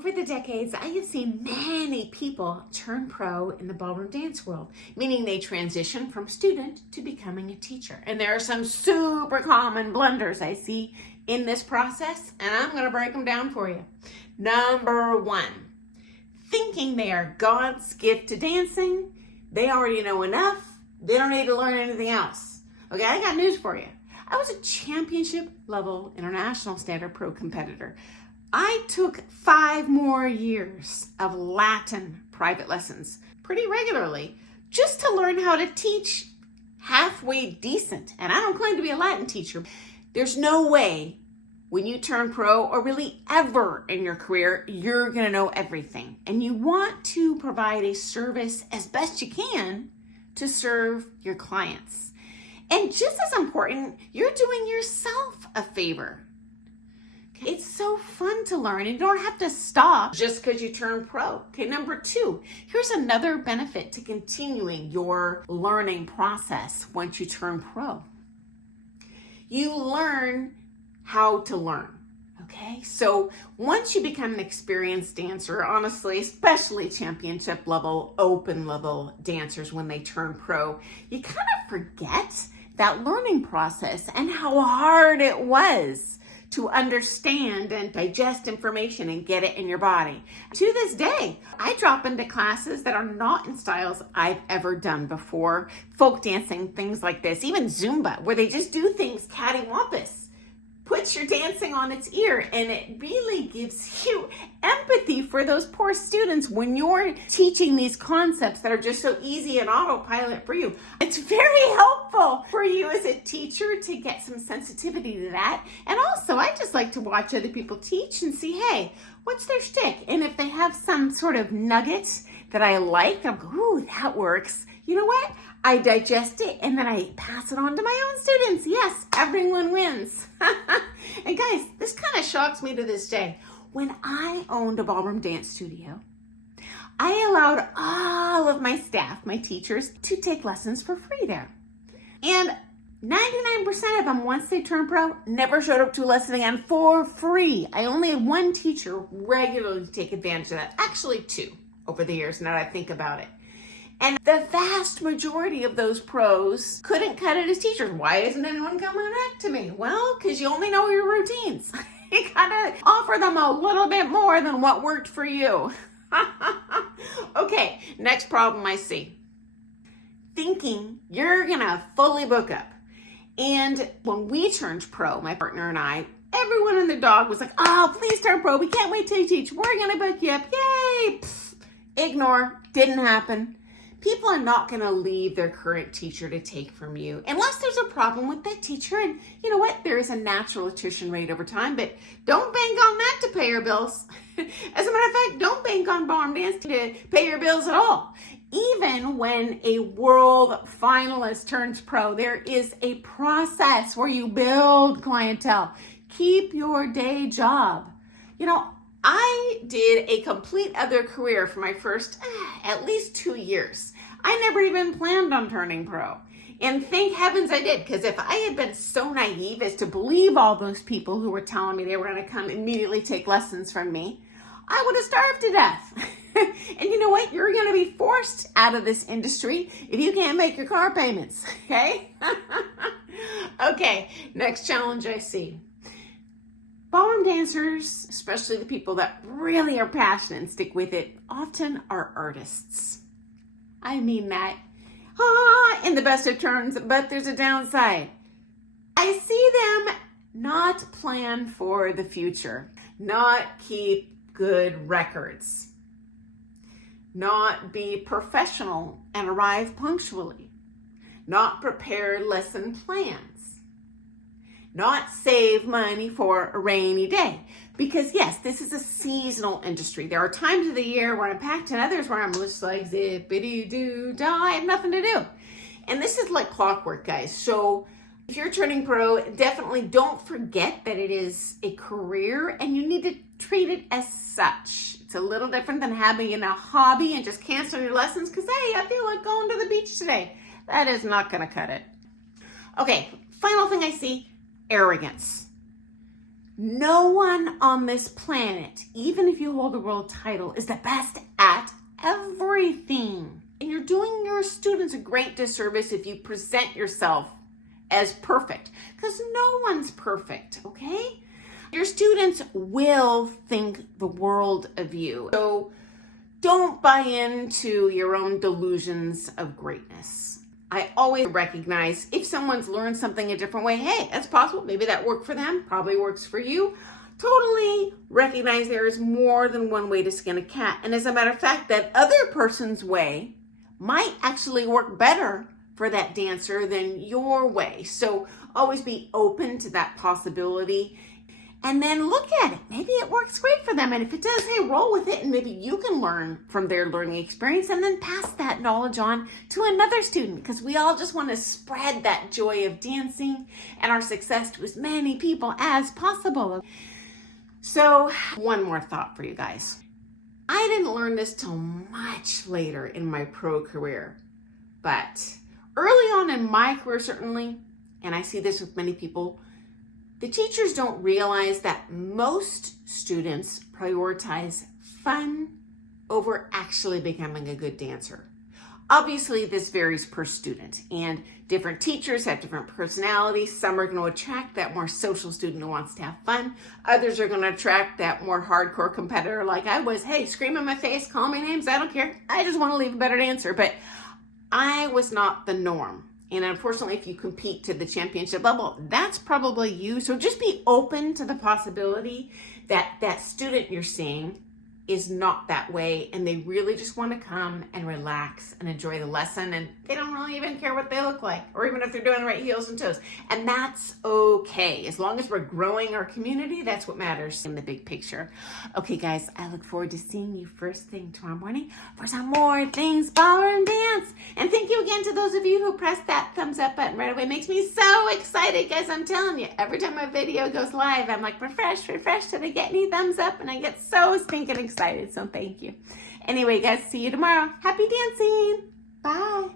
Over the decades, I have seen many people turn pro in the ballroom dance world, meaning they transition from student to becoming a teacher. And there are some super common blunders I see in this process, and I'm going to break them down for you. Number one, thinking they are God's gift to dancing. They already know enough. They don't need to learn anything else. Okay, I got news for you. I was a championship level international standard pro competitor. I took 5 more years of Latin private lessons pretty regularly just to learn how to teach halfway decent. And I don't claim to be a Latin teacher. There's no way when you turn pro, or really ever in your career, you're gonna know everything. And you want to provide a service as best you can to serve your clients. And just as important, you're doing yourself a favor. It's so fun to learn, and you don't have to stop just because you turn pro. Okay, number 2, here's another benefit to continuing your learning process once you turn pro. You learn how to learn, okay? So once you become an experienced dancer, honestly, especially championship level, open level dancers when they turn pro, you kind of forget that learning process and how hard it was to understand and digest information and get it in your body. To this day, I drop into classes that are not in styles I've ever done before. Folk dancing, things like this, even Zumba, where they just do things cattywampus. Puts your dancing on its ear, and it really gives you empathy for those poor students when you're teaching these concepts that are just so easy and autopilot for you. It's very helpful for you as a teacher to get some sensitivity to that. And also, I just like to watch other people teach and see, hey, what's their shtick? And if they have some sort of nugget that I like, I'm like, ooh, that works. You know what? I digest it and then I pass it on to my own students. Yes, everyone wins. And guys, this kind of shocks me to this day. When I owned a ballroom dance studio, I allowed all of my staff, my teachers, to take lessons for free there. And 99% of them, once they turned pro, never showed up to a lesson again for free. I only had 1 teacher regularly take advantage of that. Actually 2 over the years, now that I think about it. And the vast majority of those pros couldn't cut it as teachers. Why isn't anyone coming back to me? Well, because you only know your routines. You gotta offer them a little bit more than what worked for you. Okay, next problem I see. Thinking you're gonna fully book up. And when we turned pro, my partner and I, everyone and their dog was like, oh, please turn pro. We can't wait till you teach. We're gonna book you up. Yay! Pfft. Ignore, didn't happen. People are not going to leave their current teacher to take from you unless there's a problem with that teacher. And you know what? There is a natural attrition rate over time, but don't bank on that to pay your bills. As a matter of fact, don't bank on ballroom dance to pay your bills at all. Even when a world finalist turns pro, there is a process where you build clientele. Keep your day job. You know, I did a complete other career for my first at least 2 years. I never even planned on turning pro. And thank heavens I did, because if I had been so naive as to believe all those people who were telling me they were going to come immediately take lessons from me, I would have starved to death. And you know what? You're going to be forced out of this industry if you can't make your car payments, okay? Okay, next challenge I see. Ballroom dancers, especially the people that really are passionate and stick with it, often are artists. I mean that in the best of terms, but there's a downside. I see them not plan for the future, not keep good records, not be professional and arrive punctually, not prepare lesson plans, not save money for a rainy day. Because yes, this is a seasonal industry. There are times of the year where I'm packed and others where I'm just like zippity-doo-dah, I have nothing to do. And this is like clockwork, guys. So if you're turning pro, definitely don't forget that it is a career and you need to treat it as such. It's a little different than having a hobby and just canceling your lessons because, hey, I feel like going to the beach today. That is not gonna cut it. Okay, final thing I see, arrogance. No one on this planet, even if you hold a world title, is the best at everything. And you're doing your students a great disservice if you present yourself as perfect, because no one's perfect, okay? Your students will think the world of you. So don't buy into your own delusions of greatness. I always recognize if someone's learned something a different way, hey, that's possible. Maybe that worked for them, probably works for you. Totally recognize there is more than one way to skin a cat. And as a matter of fact, that other person's way might actually work better for that dancer than your way. So always be open to that possibility. And then look at it. Maybe it works great for them. And if it does, hey, roll with it. And maybe you can learn from their learning experience and then pass that knowledge on to another student, because we all just want to spread that joy of dancing and our success to as many people as possible. So one more thought for you guys. I didn't learn this till much later in my pro career, but early on in my career, certainly, and I see this with many people, the teachers don't realize that most students prioritize fun over actually becoming a good dancer. Obviously, this varies per student, and different teachers have different personalities. Some are going to attract that more social student who wants to have fun. Others are going to attract that more hardcore competitor like I was. Hey, scream in my face, call me names, I don't care. I just want to leave a better dancer. But I was not the norm. And unfortunately, if you compete to the championship level, that's probably you. So just be open to the possibility that that student you're seeing is not that way, and they really just want to come and relax and enjoy the lesson, and they don't really even care what they look like, or even if they're doing the right heels and toes. And that's okay. As long as we're growing our community, that's what matters in the big picture. Okay, guys, I look forward to seeing you first thing tomorrow morning for some more things ballroom dance. And thank you again to those of you who pressed that thumbs up button right away. It makes me so excited, guys. I'm telling you, every time my video goes live, I'm like, refresh, did I get any thumbs up? And I get so stinking excited. So thank you. Anyway, guys, see you tomorrow. Happy dancing. Bye.